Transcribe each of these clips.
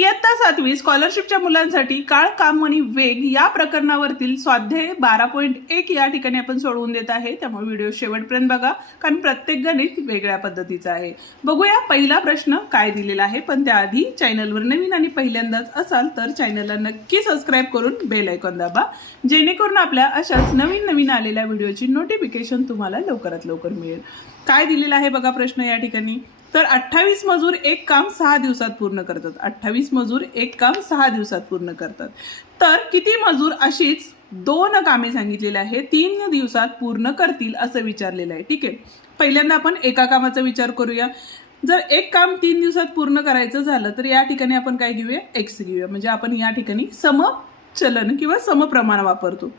इयत्ता 7वी स्कॉलरशिपच्या मुलांसाठी काळ, काम आणि वेग या प्रकरणावरील स्वाध्याय 12.1 या ठिकाणी आपण सोडवून देत आहे। त्यामुळे व्हिडिओ शेवटपर्यंत बघा, कारण प्रत्येक गणित वेगळ्या पद्धतीचं आहे। बघूया पहिला प्रश्न काय दिलेला आहे, पण त्याआधी चॅनलवर नवीन आणि पहिल्यांदाच असाल तर चॅनलला नक्की सबस्क्राइब करून बेल आयकॉन दाबा, जेणेकरून आपल्या अशाच नवीन आलेल्या व्हिडिओची नोटिफिकेशन तुम्हाला लवकरात लवकर मिळेल। काय दिलेला आहे बघा प्रश्न या ठिकाणी, तर 28 मजूर एक काम 6 दिवसात पूर्ण करतात। 28 मजूर एक काम 6 दिवसात पूर्ण करतात, तर किती मजूर अशीच 2 कामे सांगितलेली आहे 3 दिवसात पूर्ण करतील असं विचारलेलं आहे। ठीक आहे, पहिल्यांदा आपण एका कामाचा विचार करूया। जर एक काम 3 दिवसात पूर्ण करायचं झालं तर या ठिकाणी आपण काय घेऊया, x घेऊया। म्हणजे आपण या ठिकाणी समचलन किंवा समप्रमाण वापरतो।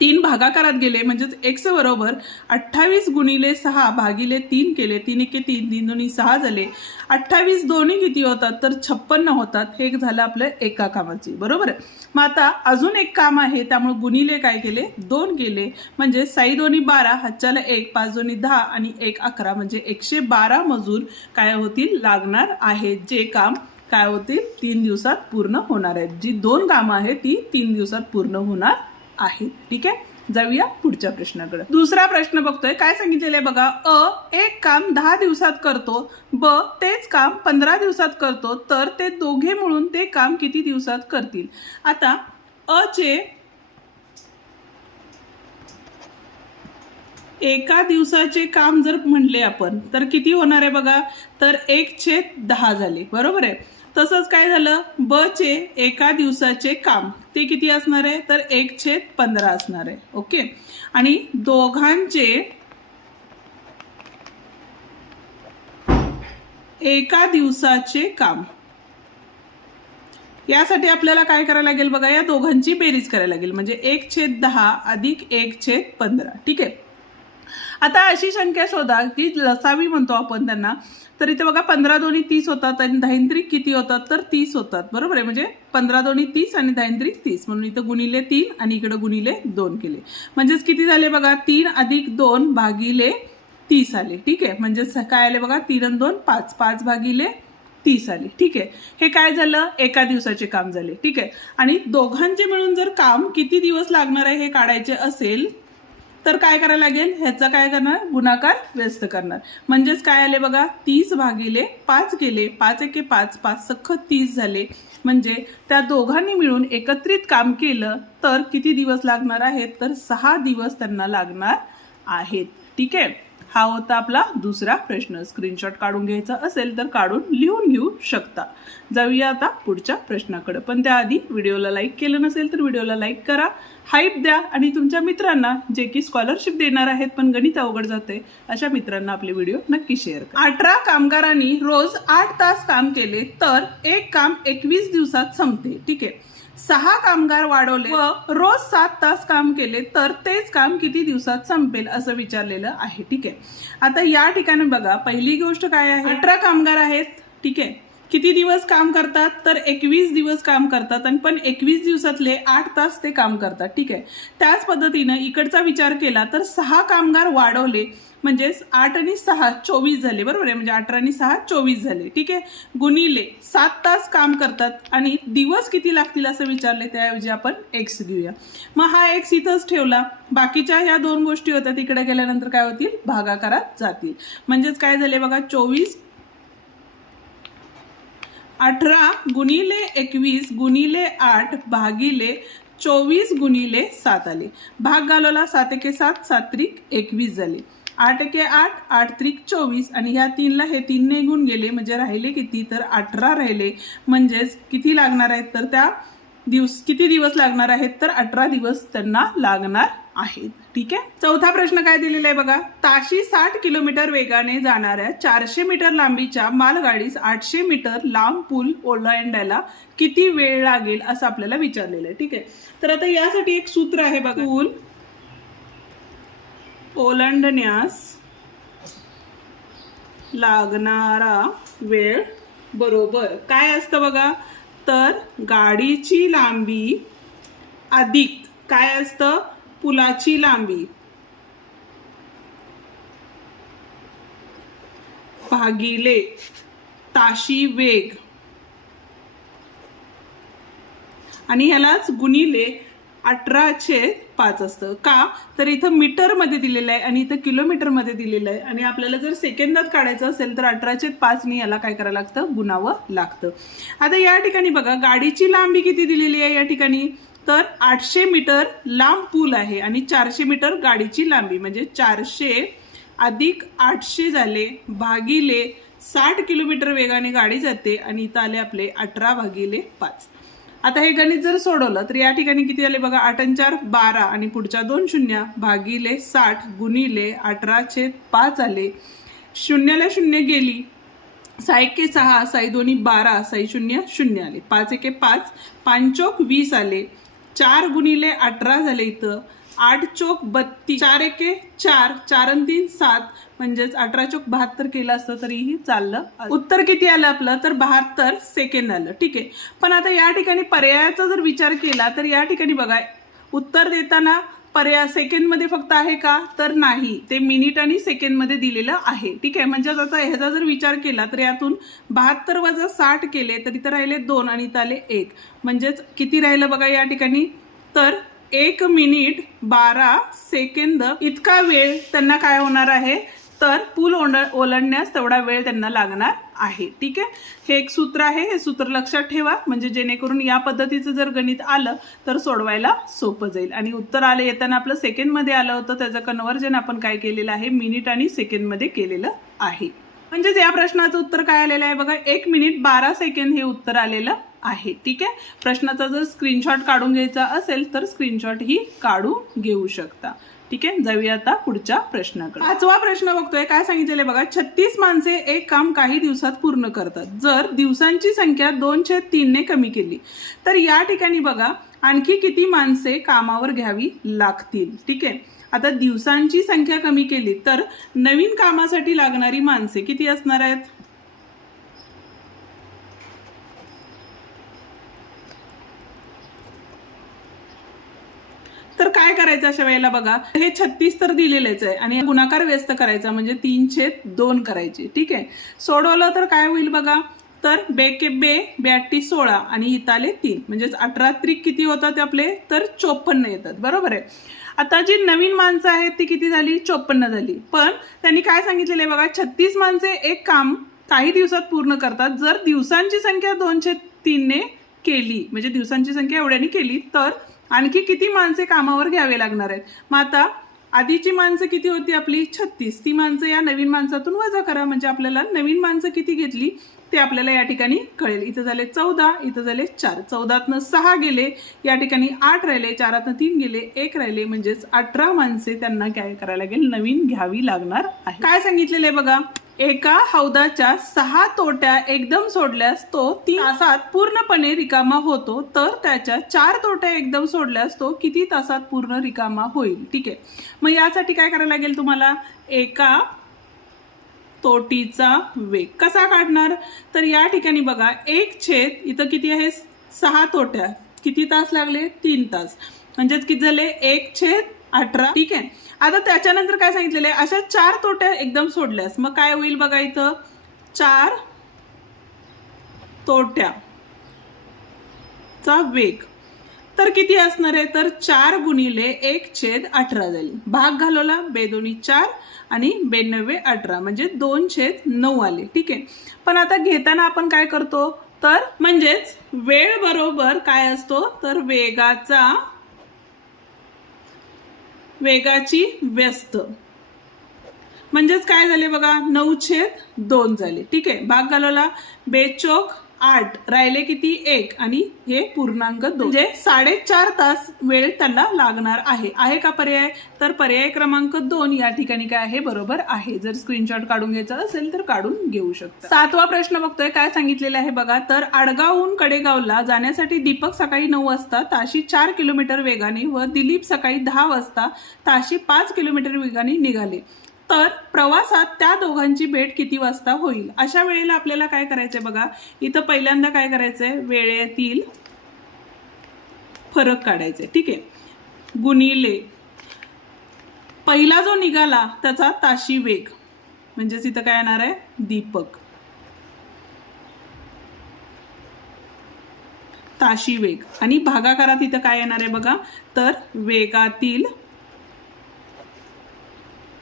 3 भागाकारात गेले म्हणजेच x बरोबर 28 गुणिले 6 भागिले 3 केले, 3 एके 3, 3 दोन्ही 6 झाले। 28 दोन्ही किती होतात तर 56 होतात। हे झालं आपलं एका कामाचे, बरोबर आहे। मग आता अजून एक काम आहे, त्यामुळे गुणिले काय केले 2 केले, म्हणजे 6 दोन्ही 12, हातच्याला 1, 5 दोन्ही 10 आणि 1 11, म्हणजे 112 मजूर काय होतील लागणार आहेत, जे काम काय होतील 3 दिवसात पूर्ण होणार आहेत। जी 2 कामं आहेत ती 3 दिवसात पूर्ण होणार आहे। ठीक आहे, जाऊया पुढच्या प्रश्नाकडे। दुसरा प्रश्न बघतोय, काय सांगितलेलं आहे बघा, अ एक काम 10 दिवसात करतो, ब तेच काम 15 दिवसात करतो, तर ते दोघे मिळून ते काम किती दिवसात करतील। आता अ चे एका दिवसाचे काम जर म्हणले आपण तर किती होणार आहे बघा, तर 1/10 झाले, बरोबर आहे। तसंच काय झालं, ब चे एका दिवसाचे काम ते किती असणार आहे, तर 1/15 असणार आहे। ओके, आणि दोघांचे एका दिवसाचे काम, यासाठी आपल्याला काय करायला लागेल बघा, या दोघांची बेरीज करायला लागेल, म्हणजे 1/10 अधिक 1/15। ठीक आहे, आता अशी संख्या शोधा की लसावी म्हणतो आपण त्यांना। तर इथे बघा 15 दोन्ही 30 होतात आणि 10 त्रिक किती होतात तर 30 होतात, बरोबर आहे। म्हणजे 15 दोन्ही 30 आणि 10 त्रिक 30, म्हणून इथं गुणिले 3 आणि इकडे गुणिले 2 केले, म्हणजेच किती झाले बघा 3 अधिक 2 भागिले 30 आले। ठीक आहे, म्हणजे काय आले बघा 3 आणि 2 5, 5 भागिले 30 आले। ठीक आहे, हे काय झालं एका दिवसाचे काम झाले। ठीक आहे, आणि दोघांचे मिळून जर काम किती दिवस लागणार आहे हे काढायचे असेल तर काय करायला लागेल, ह्याचा काय करणार गुणाकार व्यस्त करणार, म्हणजेच काय आले बघा 30 भागिले 5 केले, 5 एके 5, 5 सख्ख 30 झाले। म्हणजे त्या दोघांनी मिळून एकत्रित काम केलं तर किती दिवस लागणार आहेत, तर 6 दिवस त्यांना लागणार आहेत। ठीक आहे, हा होता आपला दुसरा प्रश्न। स्क्रीनशॉट काढून घ्यायचा असेल तर काढून लिहून घेऊ शकता। जाऊया आता पुढच्या प्रश्नाकडे, पण त्याआधी व्हिडिओला लाईक केलं नसेल तर व्हिडिओला लाईक करा, हाईप द्या आणि तुमच्या मित्रांना जे की स्कॉलरशिप देणार आहेत पण गणित अवघड जाते अशा मित्रांना आपले व्हिडिओ नक्की शेअर करा। 18 कामगारांनी रोज 8 तास काम केले तर एक काम 21 दिवसात संपते। ठीक आहे, 6 कामगार वाढवले व रोज 7 तास काम केले तर तेच काम किती दिवसात संपेल असं विचारलेलं आहे। ठीक आहे, आता या ठिकाणी बघा पहिली गोष्ट काय आहे, 18 कामगार आहेत। ठीक आहे, किती दिवस काम करतात तर 21 दिवस काम करतात, आणि पण 21 दिवसातले 8 तास ते काम करतात। ठीक आहे, त्याच पद्धतीनं इकडचा विचार केला तर 6 कामगार वाढवले, म्हणजेच 8 आणि 6 24 झाले, बरोबर आहे। म्हणजे 18 आणि 6 24 झाले। ठीक आहे, गुणिले 7 तास काम करतात आणि दिवस किती लागतील असं विचारले, त्याऐवजी आपण x घेऊया। मग हा x इथंच ठेवला, बाकीच्या ह्या 2 गोष्टी होत्या तिकडे गेल्यानंतर काय होतील भागाकारात जातील, म्हणजेच काय झाले बघा 24 18 गुणिले 21 गुणिले 8 भागिले 24 गुणिले 7 आले, भाग घालवला 7 एके 7, 7 त्रिक 21 झाले, 8 एके 8, 8 त्रिक 24 आणि ह्या 3ला हे 3 ने गुण गेले, म्हणजे राहिले किती तर 18 राहिले। म्हणजेच किती लागणार आहेत तर त्या किती दिवस लागणार आहेत तर 18 दिवस त्यांना लागणार आहेत। ठीक आहे, चौथा प्रश्न काय दिलेला आहे बघा, ताशी 60 किलोमीटर वेगाने जाणाऱ्या 400 मीटर लांबीच्या मालगाडीस 800 मीटर लांब पूल ओलांडायला किती वेळ लागेल असं आपल्याला विचारलेलं आहे। ठीक आहे, तर आता यासाठी एक सूत्र आहे बघा, पूल ओलांडण्यास लागणारा वेळ बरोबर काय असतं बघा, तर गाडीची लांबी अधिक काय असतं पुलाची लांबी भागिले ताशी वेग आणि ह्यालाच गुणिले 18/5 असतं. का तर इथं मीटरमध्ये दिलेलं आहे आणि इथं किलोमीटरमध्ये दिलेलं आहे आणि आपल्याला जर सेकंदात काढायचं असेल तर 18/5 याला काय करायला लागतं, गुणावं लागतं. आता या ठिकाणी बघा गाडीची लांबी किती दिलेली आहे या ठिकाणी, तर 800 मीटर लांब पूल आहे आणि 400 मीटर गाडीची लांबी, म्हणजे 400 अधिक 800 झाले भागिले 60 किलोमीटर वेगाने गाडी जाते आणि इथं आले आपले 18/5. आता हे गणित जर सोडवलं तर या ठिकाणी किती आले बघा, 8 आणि 4 12 आणि पुढच्या 2 शून्य भागिले 60 गुणिले 18/5 आले. शून्याला शून्य गेली, 6 एके 6, 6 दोन्ही 12, 6 शून्य शून्य आले, 5 एके 5, 5 चोक 20 आले, 4 गुणिले 18 झाले इथं, 8 चोक 32, 4 एके 4, 4 आणि 3 7, म्हणजेच 18 चोक 72 केलं असतं तरीही चाललं. उत्तर किती आलं आपलं, तर 72 सेकंद आलं. ठीक आहे. पण आता या ठिकाणी पर्यायाचा जर विचार केला तर या ठिकाणी बघा उत्तर देताना पर्याय सेकंदमध्ये फक्त आहे का, तर नाही, ते मिनिट आणि सेकंदमध्ये दिलेलं आहे. ठीक आहे. म्हणजे आता ह्याचा जर विचार केला तर यातून 72 वजा 60 केले तर इथं राहिले 2 आणि इथं आले 1, म्हणजेच किती राहिलं बघा या ठिकाणी, तर 1 मिनिट 12 सेकंद इतका वेळ त्यांना काय होणार आहे, तर पूल ओलांडण्यास तेवढा वेळ त्यांना लागणार आहे. ठीक आहे. हे एक सूत्र आहे, हे सूत्र लक्षात ठेवा, म्हणजे जेणेकरून या पद्धतीचं जर गणित आलं तर सोडवायला सोपं जाईल. आणि उत्तर आले येताना आपलं सेकंडमध्ये आलं होतं, त्याचं कन्व्हर्जन आपण काय केलेलं आहे, मिनिट आणि सेकंडमध्ये केलेलं आहे. म्हणजेच या प्रश्नाचं उत्तर काय आलेलं आहे बघा, 1 मिनिट 12 सेकंद हे उत्तर आलेलं आहे. ठीक आहे. प्रश्नाचा जर स्क्रीनशॉट काढून घ्यायचा असेल तर स्क्रीनशॉट ही काढून घेऊ शकता. ठीक आहे. जाऊया आता पुढच्या प्रश्नाकडे. 5वा प्रश्न बघतोय, काय सांगितलेलं बघा, 36 माणसे एक काम काही दिवसात पूर्ण करतात. जर दिवसांची संख्या 2/3 कमी केली तर या ठिकाणी बघा आणखी किती माणसे कामावर घ्यावी लागतील. ठीक आहे. आता दिवसांची संख्या कमी केली तर नवीन कामासाठी लागणारी माणसे किती असणार आहेत, तर काय करायचं अशा वेळेला बघा, हे 36 तर दिलेलेच आहे आणि गुणाकार व्यस्त करायचा म्हणजे 3/2 करायचे. ठीक आहे. सोडवलं तर काय होईल बघा, तर 2 के 2, 2 16 आणि इथं आले 3, म्हणजेच 18 त्रिक किती होतात आपले, तर 54 येतात. बरोबर आहे. आता जी नवीन माणसं आहेत ती किती झाली, 54 झाली. पण त्यांनी काय सांगितलेलं आहे बघा, 36 माणसे एक काम काही दिवसात पूर्ण करतात. जर दिवसांची संख्या 2/3 केली, म्हणजे दिवसांची संख्या एवढ्याने केली तर आणखी किती माणसे कामावर घ्यावे लागणार आहेत. मग आता आधीची माणसं किती होती आपली, 36, ती माणसं या नवीन माणसातून वजा करा, म्हणजे आपल्याला नवीन माणसं किती घेतली ते आपल्याला या ठिकाणी कळेल. इथं झाले 14, इथं झाले 4, 14तनं 6 गेले, या ठिकाणी 8 राहिले, 4तनं 3 गेले, 1 राहिले, म्हणजेच 18 माणसे त्यांना काय करायला लागेल, नवीन घ्यावी लागणार आहे. काय सांगितलेलं आहे बघा, एका हौदाच्या 6 तोट्या एकदम सोडल्यास तो 3 तासात पूर्णपणे रिकामा होतो, तर त्याच्या 4 तोट्या एकदम सोडल्यास तो किती तासात पूर्ण रिकामा होईल. ठीक आहे. मग यासाठी काय करायला लागेल तुम्हाला, एका तोटीचा वेग कसा काढणार, तर या ठिकाणी बघा 1/, इथं किती आहे 6 तोट्या, किती तास लागले, 3 तास, म्हणजेच किती झाले 1/18. ठीक आहे. आता त्याच्यानंतर काय सांगितलेलं आहे, अशा 4 तोट्या एकदम सोडल्यास मग काय होईल बघा, इथं 4 तोट्याचा वेग तर किती असणार आहे, तर 4 गुणिले 1/18 झाली, भाग घालवला, 2 दोन्ही 4 आणि 92 18, म्हणजे 2/9 आले. ठीक आहे. पण आता घेताना आपण काय करतो, तर म्हणजेच वेळ बरोबर काय असतो, तर वेगाची व्यस्त, म्हणजेच काय झाले बघा 9/2 झाले. ठीक आहे. भाग घालवला, 2 चोक 8, राहिले किती 1 आणि हे पूर्णांक 2, म्हणजे 4.5 तास वेळ त्यांना लागणार आहे. आहे का पर्याय, तर पर्याय क्रमांक 2 या ठिकाणी काय आहे, बरोबर आहे. जर स्क्रीनशॉट काढून घ्यायचा असेल तर काढून घेऊ शकता. 7वा प्रश्न बघतोय, काय सांगितलेलं आहे बघा, तर आडगावहून कडेगावला जाण्यासाठी दीपक सकाळी 9 वाजता ताशी 4 किलोमीटर वेगाने व दिलीप सकाळी 10 वाजता ताशी 5 किलोमीटर वेगाने निघाले, तर प्रवासात त्या दोघांची भेट किती वाजता होईल. अशा वेळेला आपल्याला काय करायचंय बघा, इथं पहिल्यांदा काय करायचंय, वेळेतील फरक काढायचे. ठीक आहे. गुणिले पहिला जो निघाला त्याचा ताशी वेग, म्हणजेच इथं काय येणार आहे, दीपक, ताशी वेग आणि भागाकारात इथं काय येणार आहे बघा, तर वेगातील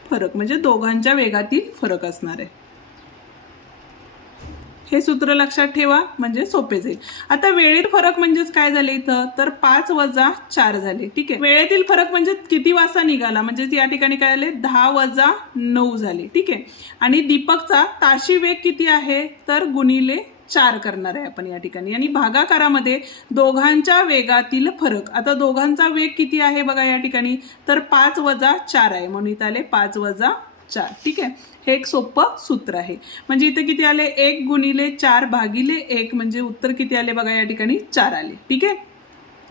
फरक म्हणजे दोघांच्या वेगातील फरक असणार आहे. हे सूत्र लक्षात ठेवा म्हणजे सोपे जाईल. आता वेळेत फरक म्हणजेच काय झाले इथं, तर 5 वजा 4 झाले. ठीक आहे, वेळेतील फरक म्हणजे किती वाजता निघाला म्हणजे या ठिकाणी काय झाले 10 वजा 9 झाले. ठीक आहे, आणि दीपकचा ताशी वेग किती आहे तर गुणिले 4 करणार आहे आपण या ठिकाणी. आणि भागाकारामध्ये दोघांच्या वेगातील फरक, आता दोघांचा वेग किती आहे बघा या ठिकाणी, तर 5 वजा 4 आहे म्हणून इथं आले 5 वजा 4. ठीक आहे, हे एक सोपं सूत्र आहे. म्हणजे इथे किती आले 1 गुणिले 4 भागिले 1 म्हणजे उत्तर किती आले बघा या ठिकाणी 4 आले. ठीक आहे,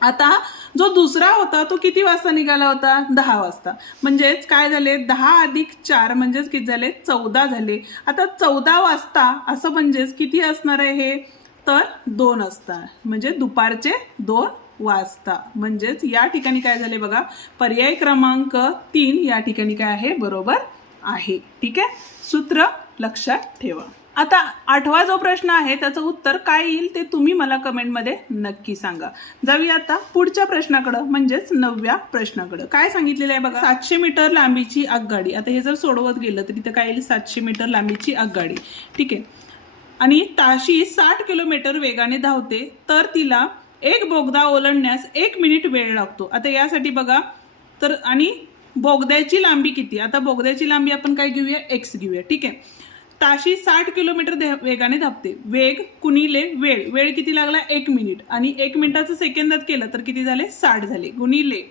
आता जो दुसरा होता तो किती वाजता निघाला होता 10 वाजता. म्हणजेच काय झाले 10 अधिक 4 म्हणजेच किती झाले 14 झाले. आता 14 वाजता असं म्हणजेच किती असणार आहे हे, तर 2 असणार म्हणजे दुपारचे 2 वाजता. म्हणजेच या ठिकाणी काय झाले बघा, पर्याय क्रमांक 3 या ठिकाणी काय आहे बरोबर आहे. ठीक आहे, सूत्र लक्षात ठेवा. आता 8वा जो प्रश्न आहे त्याचं उत्तर काय येईल ते तुम्ही मला कमेंटमध्ये नक्की सांगा. जाऊया आता पुढच्या प्रश्नाकडे म्हणजेच 9व्या प्रश्नाकडे. काय सांगितलेलं आहे बघा, 700 मीटर लांबीची आगगाडी. आता हे जर सोडवत गेलं तर इथं काय येईल 700 मीटर लांबीची आगगाडी. ठीक आहे, आणि ताशी 60 किलोमीटर वेगाने धावते तर तिला एक बोगदा ओलांडण्यास 1 मिनिट वेळ लागतो. आता यासाठी बघा तर आणि बोगद्याची लांबी किती, आता बोगद्याची लांबी आपण काय घेऊया x घेऊया. ठीक आहे, ताशी 60 किलोमीटर वेगाने धावते, वेग कुणिले वेळ, वेळ किती लागला 1 मिनिट आणि 1 मिनिटाचं सेकंदात केलं तर किती झाले 60 झाले गुणिले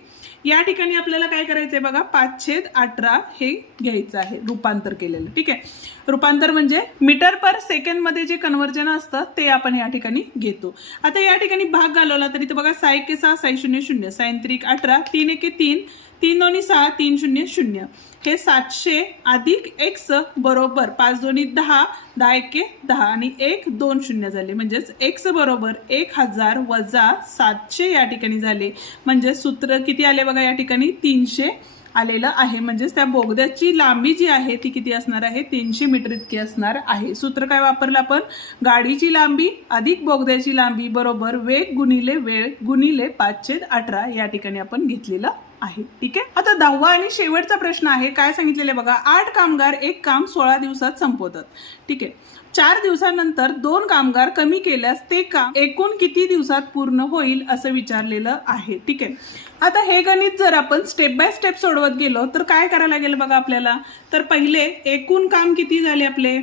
या ठिकाणी आपल्याला काय करायचंय बघा 5/18 हे घ्यायचं आहे रूपांतर केलेलं. ठीक आहे, रूपांतर म्हणजे मीटर पर सेकंड मध्ये जे कन्वर्जन असतं ते आपण या ठिकाणी घेतो. आता या ठिकाणी भाग घालवला तरी तर बघा 6 1 6 6 0 0 6 3 18 3 1 3 3 2 6 3 0 0 हे 700 अधिक x बरोबर 5 2 10 10 1 10 आणि 1 2 0 झाले. म्हणजेच x बरोबर 1000 वजा 700 या ठिकाणी झाले. म्हणजे सूत्र किती आले बघा या ठिकाणी 300 आलेलं आहे. म्हणजेच त्या बोगद्याची लांबी जी आहे ती किती असणार आहे 300 मीटर इतकी असणार आहे. सूत्र काय वापरलं आपण, गाडीची लांबी अधिक बोगद्याची लांबी बरोबर वेग गुणिले वेळ गुणिले 5/18 या ठिकाणी आपण घेतलेलं आहे. ठीक आहे, आता 10वा आणि शेवटचा प्रश्न आहे. काय सांगितलेले बघा, 8 कामगार एक काम 16 दिवसात संपवतात. ठीक आहे, 4 दिवसानंतर 2 कामगार कमी केल्यास ते काम एकूण किती दिवसात पूर्ण होईल असं विचारलेलं आहे. ठीक आहे, आता हे गणित जर आपण स्टेप बाय स्टेप सोडवत गेलो तर काय करायला लागेल बघा आपल्याला, तर पहिले एकूण काम किती झाले आपले,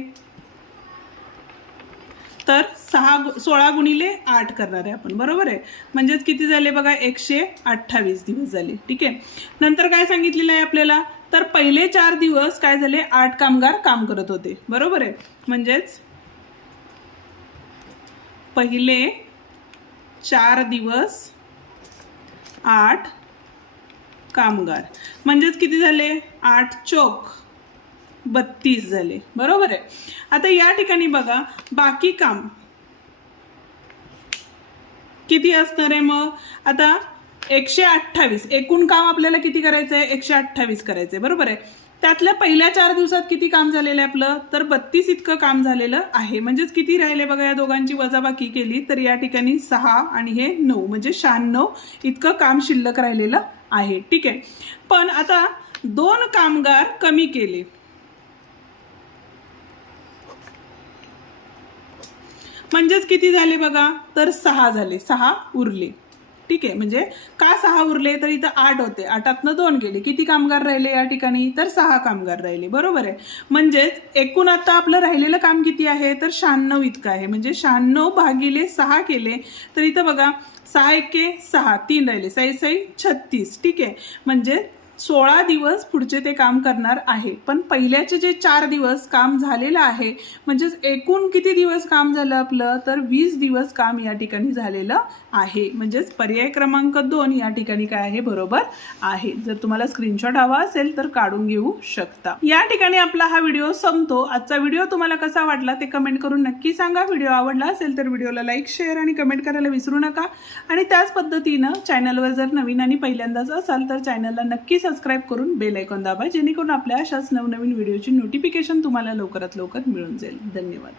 तर 16 गुणिले 8 करणार आहे आपण बरोबर आहे. म्हणजेच किती झाले बघा 128 दिवस झाले. ठीक आहे, नंतर काय सांगितलेलं आहे आपल्याला, तर पहिले 4 दिवस काय झाले 8 कामगार काम करत होते बरोबर आहे. म्हणजेच पहिले 4 दिवस 8 कामगार म्हणजेच किती झाले 8 चौक 32 झाले बरोबर आहे. आता या ठिकाणी बघा बाकी काम किती असणार आहे मग, आता 128 एकूण काम आपल्याला किती करायचं आहे 128 करायचंय बरोबर आहे. त्यातल्या पहिल्या 4 दिवसात किती काम झालेलं आहे आपलं, तर 32 इतकं काम झालेलं आहे. म्हणजेच किती राहिले बघा, या दोघांची वजाबाकी केली तर या ठिकाणी 6 आणि हे 9 म्हणजे 96 इतकं काम शिल्लक राहिलेलं आहे. ठीक आहे, पण आता 2 कामगार कमी केले म्हणजेच किती झाले बघा, तर 6 झाले, 6 उरले. ठीक आहे, म्हणजे का 6 उरले तर इथं 8 होते, 8तनं 2 गेले, किती कामगार राहिले या ठिकाणी, तर 6 कामगार राहिले बरोबर आहे. म्हणजेच एकूण आता आपलं राहिलेलं काम किती आहे तर 96 इतकं आहे. म्हणजे 96 भागिले 6 केले तर इथं बघा 6 1 6 3 राहिले, 6 6 36. ठीक आहे, म्हणजे 16 दिवस पुढचे ते काम करणार आहे. पण पहिल्याचे जे 4 दिवस काम झालेलं आहे म्हणजेच एकूण किती दिवस काम झालं आपलं, तर 20 दिवस काम या ठिकाणी झालेलं आहे. म्हणजेच पर्याय क्रमांक 2 या ठिकाणी काय आहे बरोबर आहे. जर तुम्हाला स्क्रीनशॉट हवा असेल तर काढून घेऊ शकता. या ठिकाणी आपला हा व्हिडिओ संपतो. आजचा व्हिडिओ तुम्हाला कसा वाटला ते कमेंट करून नक्की सांगा. व्हिडिओ आवडला असेल तर व्हिडिओला लाईक शेअर आणि कमेंट करायला विसरू नका. आणि त्याच पद्धतीनं चॅनलवर जर नवीन आणि पहिल्यांदाच असाल तर चॅनलला नक्की सबस्क्राईब करून बेल आयकॉन दाबा, जेणेकरून आपल्या अशाच नवनवीन व्हिडिओची नोटिफिकेशन तुम्हाला लवकरात लवकर मिळून जाईल. धन्यवाद.